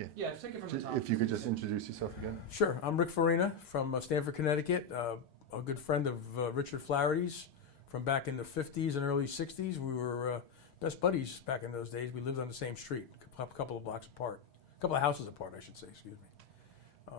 Yeah. Yeah, take it from the top. If you could just introduce yourself again. Sure. I'm Rick Farina from Stamford, Connecticut, a good friend of Richard Flaherty's from back in the 50s and early 60s. We were best buddies back in those days. We lived on the same street, a couple of blocks apart, a couple of houses apart, I should say, excuse me.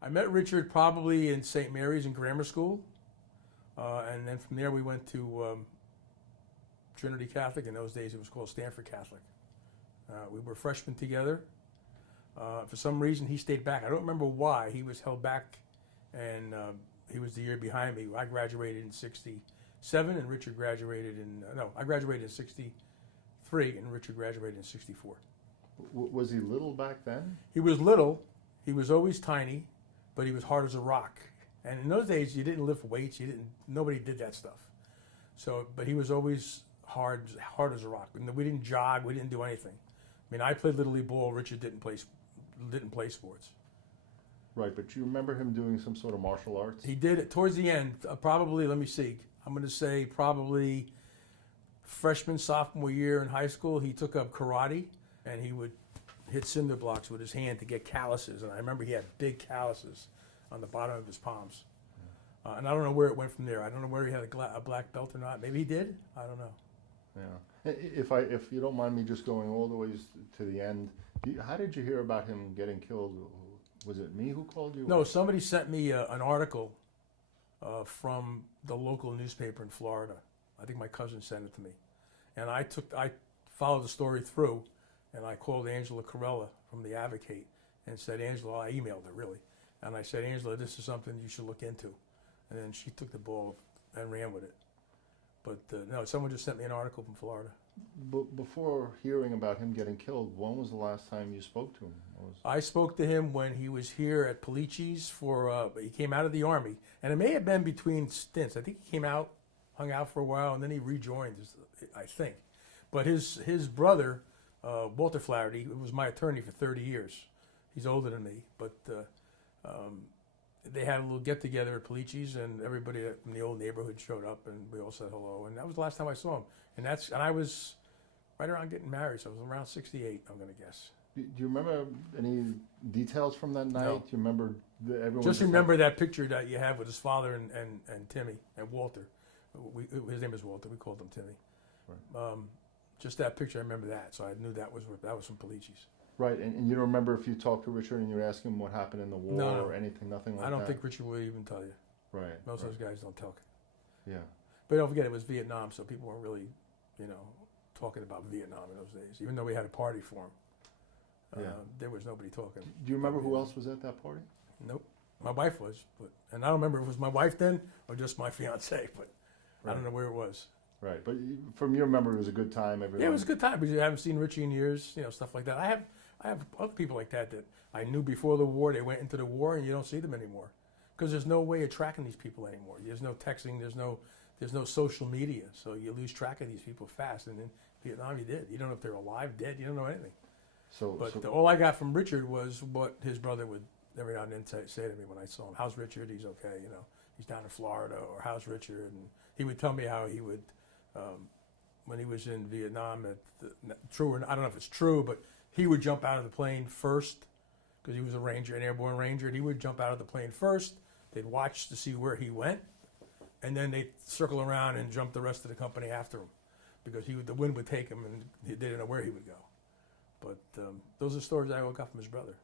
I met Richard probably in St. Mary's in grammar school, and then from there we went to Trinity Catholic. In those days it was called Stamford Catholic. We were freshmen together. For some reason he stayed back. I don't remember why. He was held back, and he was the year behind me. I graduated in 67 and Richard graduated in, I graduated in 63 and Richard graduated in 64. Was he little back then? He was little. He was always tiny, but he was hard as a rock. And in those days you didn't lift weights. Nobody did that stuff. So, but he was always hard as a rock. We didn't jog. We didn't do anything. I mean, I played Little League ball. Richard didn't play sports. Right, but you remember him doing some sort of martial arts? He did it towards the end. Probably, let me see. I'm going to say probably freshman, sophomore year in high school. He took up karate, and he would hit cinder blocks with his hand to get calluses. And I remember he had big calluses on the bottom of his palms. And I don't know where it went from there. I don't know where he had a black belt or not. Maybe he did. I don't know. Yeah. If you don't mind me just going all the way to the end, how did you hear about him getting killed? Was it me who called you? No, somebody sent me an article from the local newspaper in Florida. I think my cousin sent it to me, and I followed the story through, and I called Angela Corella from the Advocate and said, Angela, I emailed her really, and I said, Angela, this is something you should look into, and then she took the ball and ran with it. But no, someone just sent me an article from Florida. Before hearing about him getting killed, when was the last time you spoke to him? I spoke to him when he was here at Polici's he came out of the Army, and it may have been between stints. I think he came out, hung out for a while, and then he rejoined, I think. But his brother, Walter Flaherty, was my attorney for 30 years. He's older than me, but they had a little get-together at Polici's, and everybody from the old neighborhood showed up, and we all said hello, and that was the last time I saw him. And I was right around getting married, so I was around 68, I'm going to guess. Do you remember any details from that night? No. Do you remember everyone? Just remember that picture that you have with his father and Timmy and Walter. His name is Walter. We called him Timmy. Right. Just that picture, I remember that, so I knew that was from Polici's. Right, and you don't remember if you talked to Richard and you asked him what happened in the war No. or anything, nothing like that? I don't think Richard would even tell you. Right. Most right. of those guys don't tell. Yeah. But don't forget, it was Vietnam, so people weren't really, talking about Vietnam in those days. Even though we had a party for him, there was nobody talking. Do you remember who else was at that party? Nope. My wife was, and I don't remember if it was my wife then or just my fiance, but Right. I don't know where it was. Right, but from your memory, it was a good time. Everyone. Yeah, it was a good time because you haven't seen Richie in years, stuff like that. I have other people like that I knew before the war. They went into the war, and you don't see them anymore because there's no way of tracking these people anymore. There's no texting. There's no social media, so you lose track of these people fast. And in Vietnam, you did. You don't know if they're alive, dead. You don't know anything. But all I got from Richard was what his brother would every now and then say to me when I saw him. How's Richard? He's okay. He's down in Florida. Or how's Richard? And he would tell me how he would. When he was in Vietnam, true or I don't know if it's true, but he would jump out of the plane first because he was a ranger, an airborne ranger, and he would jump out of the plane first. They'd watch to see where he went, and then they'd circle around and jump the rest of the company after him because the wind would take him, and they didn't know where he would go. But those are stories I got from his brother,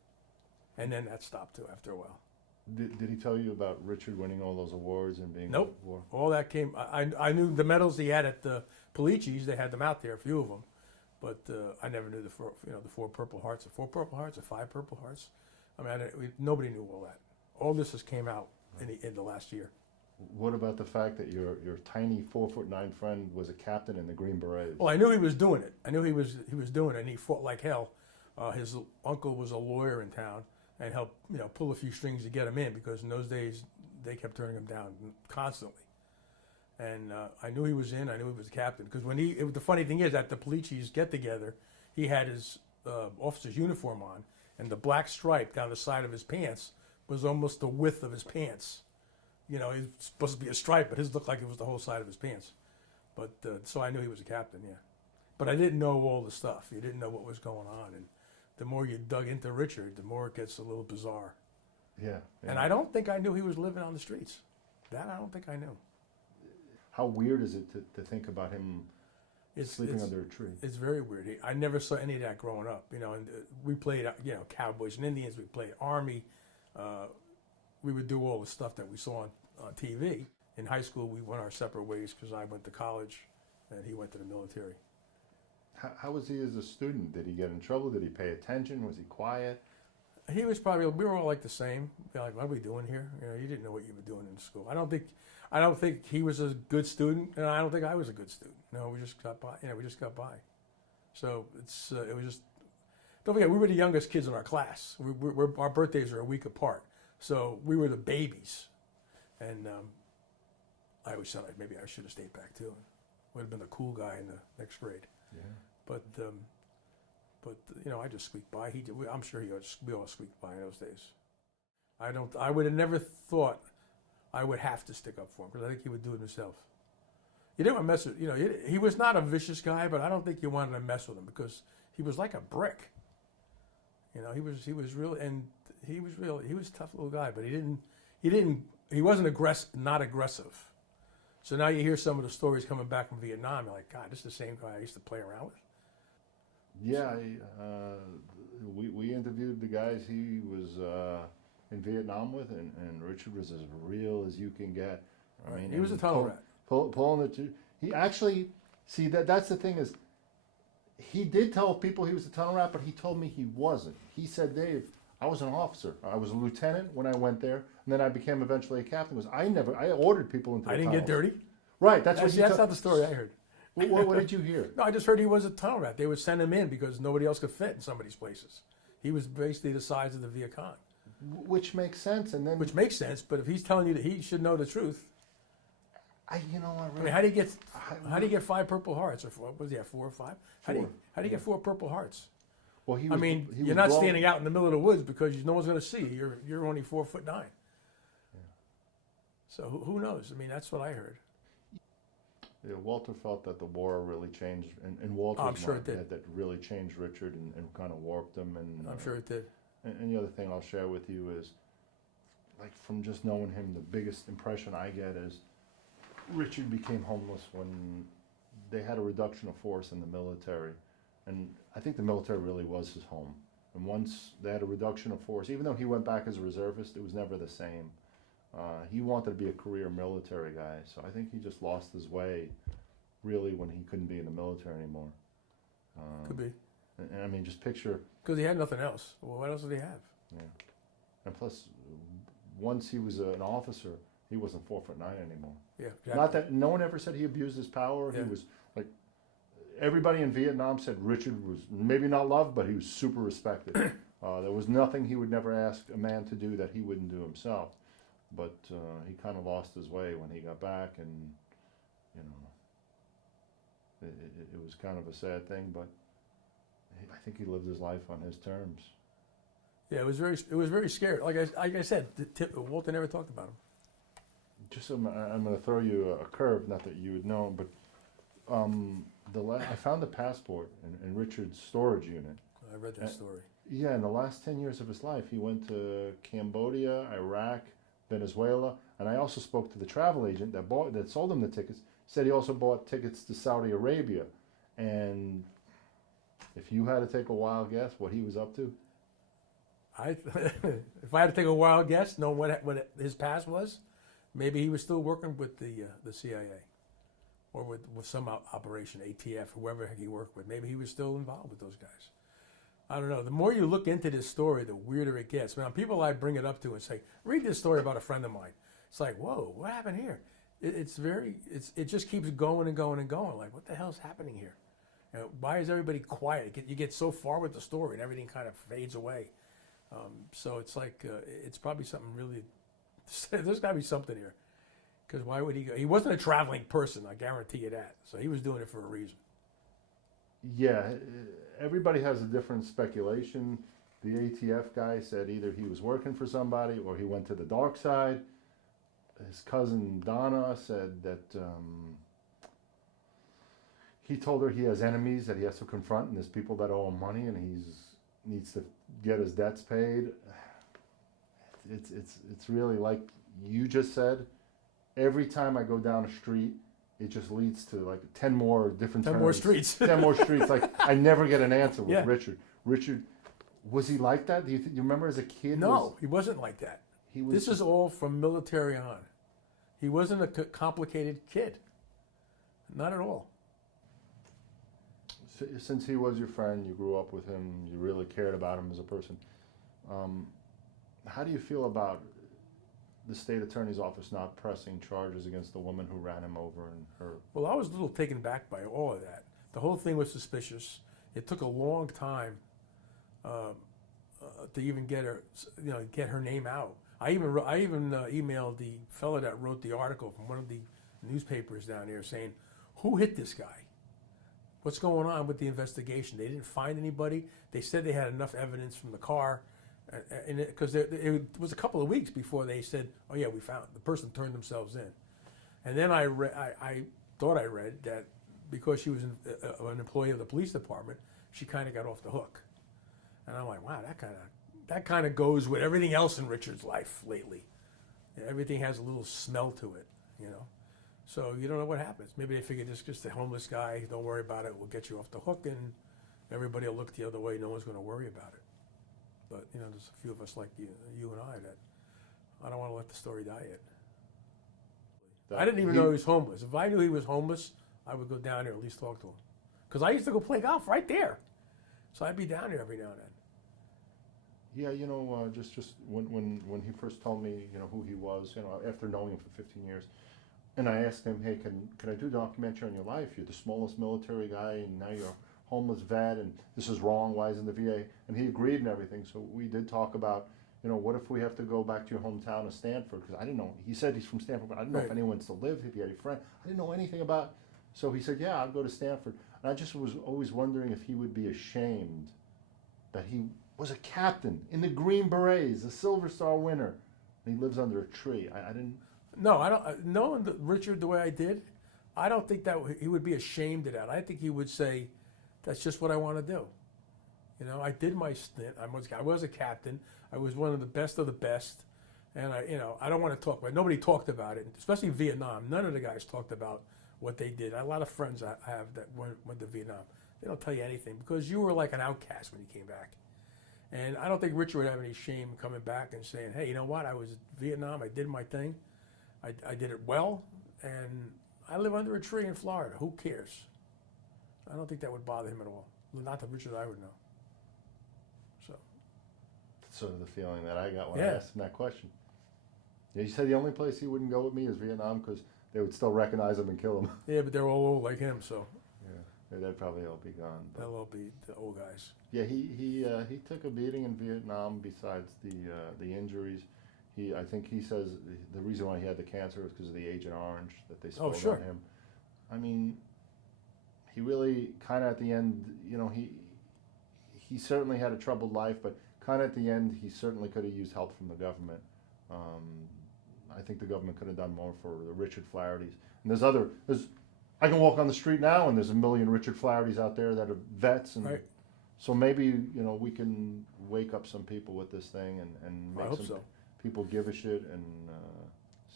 and then that stopped too after a while. Did he tell you about Richard winning all those awards and being Nope. in the war? All that came. I knew the medals he had at the Polici's. They had them out there, a few of them, but I never knew the four Purple Hearts, or 5 Purple Hearts. I mean, nobody knew all that. All this just came out in the last year. What about the fact that your tiny 4'9" friend was a captain in the Green Berets? Well, I knew he was doing it. I knew he was doing it, and he fought like hell. His uncle was a lawyer in town and helped pull a few strings to get him in because in those days they kept turning him down constantly. And I knew he was in. I knew he was the captain because the funny thing is at the Polici's get together, he had his officer's uniform on, and the black stripe down the side of his pants was almost the width of his pants. He's supposed to be a stripe, but his looked like it was the whole side of his pants. But so I knew he was a captain, yeah. But I didn't know all the stuff. You didn't know what was going on, and the more you dug into Richard, the more it gets a little bizarre. Yeah. And I don't think I knew he was living on the streets. That I don't think I knew. How weird is it to think about him sleeping under a tree? It's very weird. I never saw any of that growing up. You know, and we played, you know, Cowboys and Indians. We played Army. We would do all the stuff that we saw on TV. In high school, we went our separate ways because I went to college and he went to the military. How was he as a student? Did he get in trouble? Did he pay attention? Was he quiet? He was probably, we were all like the same. Like, what are we doing here? You know, you didn't know what you were doing in school. I don't think he was a good student, and I don't think I was a good student. No, we just got by. You know, we just got by. So it was just. Don't forget, we were the youngest kids in our class. Our birthdays are a week apart, so we were the babies. And I always said maybe I should have stayed back too. Would have been the cool guy in the next grade. Yeah. But you know, I just squeaked by. I'm sure we all squeaked by in those days. I would have never thought I would have to stick up for him because I think he would do it himself. You didn't want to mess with, you know, he was not a vicious guy, but I don't think you wanted to mess with him because he was like a brick. You know, he was real, and he was a tough little guy, but he wasn't not aggressive. So now you hear some of the stories coming back from Vietnam, you're like, God, this is the same guy I used to play around with. Yeah, we interviewed the guys he was in Vietnam with, and Richard was as real as you can get. I mean, he was a tunnel rat. Pulling the he actually, see, that's the thing is, he did tell people he was a tunnel rat, but he told me he wasn't. He said, Dave, I was an officer. I was a lieutenant when I went there, and then I became eventually a captain. I ordered people into the tunnels. Get dirty? Right, That's not the story I heard. What did you hear? No, I just heard he was a tunnel rat. They would send him in because nobody else could fit in some of these places. He was basically the size of the Viet Cong. Which makes sense, and then... Which makes sense, but if he's telling you that he should know the truth... You know what, I mean, how do you get 5 Purple Hearts? Or what was he at, 4 or 5? How do you get 4 Purple Hearts? Well, you're not standing out in the middle of the woods because no one's going to see you. You're only 4'9". Yeah. So who knows? I mean, that's what I heard. Yeah, Walter felt that the war really changed, and Walter's I'm sure it did. That really changed Richard and kind of warped him. And I'm sure it did. And the other thing I'll share with you is, like, from just knowing him, the biggest impression I get is Richard became homeless when they had a reduction of force in the military. And I think the military really was his home. And once they had a reduction of force, even though he went back as a reservist, it was never the same. He wanted to be a career military guy, so I think he just lost his way, really, when he couldn't be in the military anymore. Could be. And I mean, just picture... Because he had nothing else. Well, what else did he have? Yeah. And plus, once he was an officer, he wasn't 4'9" anymore. Yeah, exactly. Not that no one ever said he abused his power. Yeah. He was like, everybody in Vietnam said Richard was maybe not loved, but he was super respected. There was nothing he would never ask a man to do that he wouldn't do himself. But he kind of lost his way when he got back, and you know, it was kind of a sad thing. But I think he lived his life on his terms. Yeah, it was very scary. Like I said, Walter never talked about him. Just I'm going to throw you a curve, not that you would know, but I found the passport in Richard's storage unit. I read that story. Yeah, in the last 10 years of his life, he went to Cambodia, Iraq, Venezuela, and I also spoke to the travel agent that sold him the tickets. Said he also bought tickets to Saudi Arabia, and if you had to take a wild guess what he was up to, if I had to take a wild guess, know what his past was, maybe he was still working with the CIA, or with some operation, ATF, whoever he worked with. Maybe he was still involved with those guys. I don't know. The more you look into this story, the weirder it gets. Now, people I bring it up to and say, read this story about a friend of mine. It's like, whoa, what happened here? It just keeps going and going and going. Like, what the hell's happening here? You know, why is everybody quiet? You get so far with the story and everything kind of fades away. So it's like, it's probably something really, there's got to be something here. Because why would he go? He wasn't a traveling person, I guarantee you that. So he was doing it for a reason. Yeah, everybody has a different speculation. The ATF guy said either he was working for somebody or he went to the dark side. His cousin Donna said that he told her he has enemies that he has to confront, and there's people that owe him money, and needs to get his debts paid. It's really like you just said. Every time I go down a street, it just leads to like 10 more different 10 turns. more streets. 10 more streets. Like I never get an answer with Yeah. Richard. Richard, was he like that? Do you you remember as a kid? No, he wasn't like that. He was. This is all from military on. He wasn't a complicated kid. Not at all. Since he was your friend, you grew up with him, you really cared about him as a person. How do you feel about the state attorney's office not pressing charges against the woman who ran him over and her? Well, I was a little taken back by all of that. The whole thing was suspicious. It took a long time to even get her, get her name out. I even emailed the fellow that wrote the article from one of the newspapers down here saying, "Who hit this guy? What's going on with the investigation?" They didn't find anybody. They said they had enough evidence from the car, because it was a couple of weeks before they said, "Oh yeah, we found the person turned themselves in." And then I thought I read that because she was an employee of the police department, she kind of got off the hook. And I'm like, wow, that kind of goes with everything else in Richard's life lately. Everything has a little smell to it, So you don't know what happens. Maybe they figured this is just a homeless guy. Don't worry about it. We'll get you off the hook, and everybody will look the other way. No one's going to worry about it. But there's a few of us like you and I that I don't want to let the story die yet. I didn't even know he was homeless. If I knew he was homeless, I would go down there and at least talk to him. Because I used to go play golf right there. So I'd be down there every now and then. Yeah, just when he first told me, who he was, after knowing him for 15 years, and I asked him, hey, can I do a documentary on your life? You're the smallest military guy, and now you're a homeless vet, and this is wrong. Why isn't the VA? And he agreed and everything. So we did talk about, what if we have to go back to your hometown of Stanford? Because I didn't know. He said he's from Stanford, but I didn't know if anyone still lived, if he had a friend. I didn't know anything about. So he said, yeah, I'll go to Stanford. And I just was always wondering if he would be ashamed that he was a captain in the Green Berets, a Silver Star winner, and he lives under a tree. I didn't. No, I don't. Knowing Richard the way I did, I don't think that he would be ashamed of that. I think he would say, "That's just what I want to do." I did my stint. I was a captain. I was one of the best, and I don't want to talk about it. Nobody talked about it, especially Vietnam. None of the guys talked about what they did. A lot of friends I have that went to Vietnam. They don't tell you anything because you were like an outcast when you came back. And I don't think Richard would have any shame coming back and saying, hey, you know what? I was in Vietnam. I did my thing. I did it well. And I live under a tree in Florida. Who cares? I don't think that would bother him at all. Not that Richard I would know. So. That's sort of the feeling that I got when I asked him that question. Yeah, he said the only place he wouldn't go with me is Vietnam because they would still recognize him and kill him. Yeah, but they're all old like him, so. Yeah, they'd probably all be gone. But they'll all be the old guys. Yeah, he took a beating in Vietnam. Besides the injuries, I think he says the reason why he had the cancer was because of the Agent Orange that they spilled on him. I mean, he really kind of at the end, he certainly had a troubled life, but kind of at the end, he certainly could have used help from the government. I think the government could have done more for the Richard Flahertys. And I can walk on the street now, and there's a million Richard Flahertys out there that are vets, and so maybe we can wake up some people with this thing and make some people give a shit and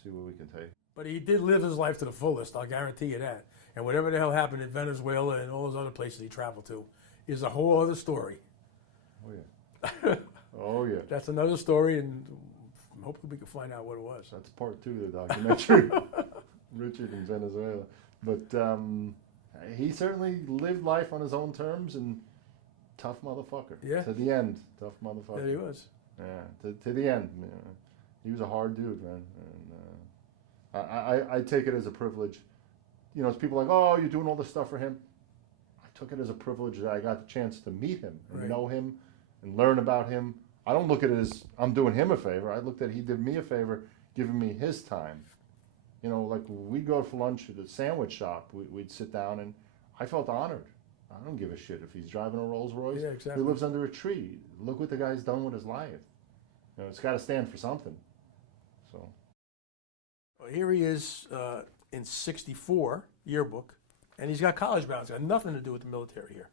see what we can take. But he did live his life to the fullest. I'll guarantee you that. And whatever the hell happened in Venezuela and all those other places he traveled to is a whole other story. Oh yeah. Oh yeah. That's another story, and hopefully we can find out what it was. That's part 2 of the documentary, Richard in Venezuela. But he certainly lived life on his own terms, and tough motherfucker. Yeah. To the end, tough motherfucker. Yeah, he was. Yeah, to the end. He was a hard dude, man. And I take it as a privilege. As people like, oh, you're doing all this stuff for him. I took it as a privilege that I got the chance to meet him and know him and learn about him. I don't look at it as I'm doing him a favor. I looked at he did me a favor, giving me his time. Like we'd go for lunch at a sandwich shop. We'd sit down, and I felt honored. I don't give a shit if he's driving a Rolls Royce. Yeah, exactly. He lives under a tree. Look what the guy's done with his life. It's got to stand for something. So. Well, here he is in '64 yearbook, and he's got college bound. It's got nothing to do with the military here.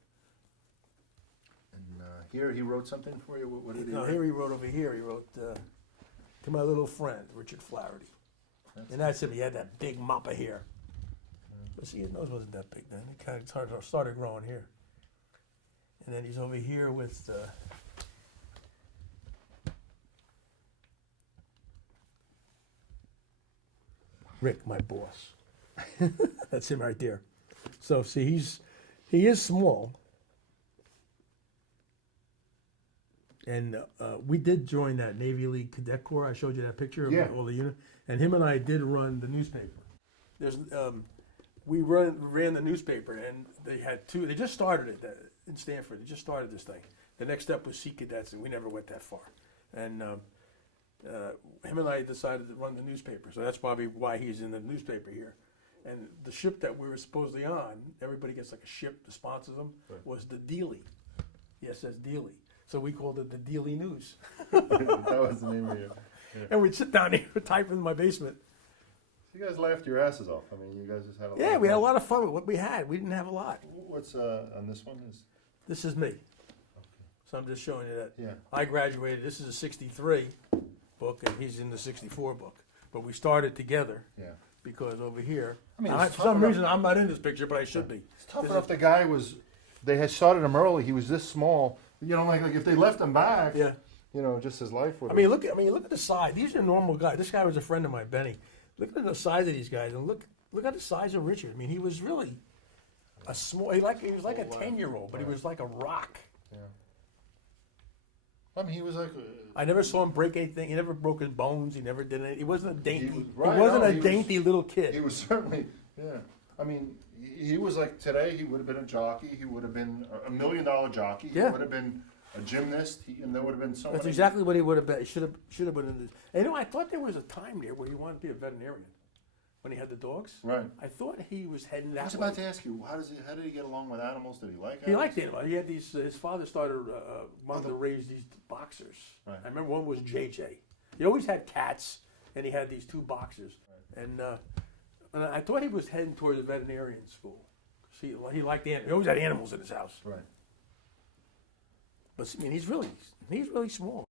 And Here, he wrote something for you? What did he No, write? here he wrote over here. He wrote to my little friend Richard Flaherty, and that's him. He had that big mop of hair. But see, his nose wasn't that big then. It kind of started growing here, and then he's over here with. Rick, my boss. That's him right there. So see, he is small, and we did join that Navy League Cadet Corps. I showed you that picture of Yeah. all the units, and him and I did run the newspaper. There's we ran the newspaper, and they had two. They just started it in Stanford. They just started this thing. The next step was Sea Cadets, and we never went that far. And him and I decided to run the newspaper, so that's probably why he's in the newspaper here. And the ship that we were supposedly on, everybody gets like a ship that sponsors them, Right. was the Dealey. The SS Dealey. So we called it the Dealey News. That was the name of your... And we'd sit down here type in my basement. You guys laughed your asses off. I mean, you guys just had a lot Yeah, of we had a fun. lot of fun with what we had. We didn't have a lot. What's on this one? This is me. So I'm just showing you that. Yeah. I graduated, this is a 63 book, and he's in the 64 book. But we started together Yeah. because over here, I mean, now, it's for tough some enough- reason I'm not in this picture, but I should be. It's tough This enough is- the guy was... They had started him early. He was this small. You know, like if they left him back, Yeah. you know, just his life would I mean, look at the size. These are normal guys. This guy was a friend of mine, Benny. Look at the size of these guys, and look at the size of Richard. I mean, he was really a small. He was like a 10-year-old, but he was like a rock. Yeah. I mean, he was like... I never saw him break anything. He never broke his bones. He never did anything. He wasn't a dainty. He, right, wasn't no, a he was- dainty little kid. He was certainly... Yeah. I mean, he was like today. He would have been a jockey. He would have been a $1 million jockey. He Yeah. would have been a gymnast. And there would have been so That's many... exactly what he would have been. He should have been in this. And, you know, I thought there was a time there where he wanted to be a veterinarian when he had the dogs. Right. I thought he was heading I that was way. about to ask you, how did he get along with animals? Did he like animals? He liked animals. He had these. His father started wanted to raise these boxers. Right. I remember one was JJ. He always had cats, and he had these two boxers. And I thought he was heading toward the veterinarian school. He liked animals. He always had animals in his house. Right. But I mean, he's really small.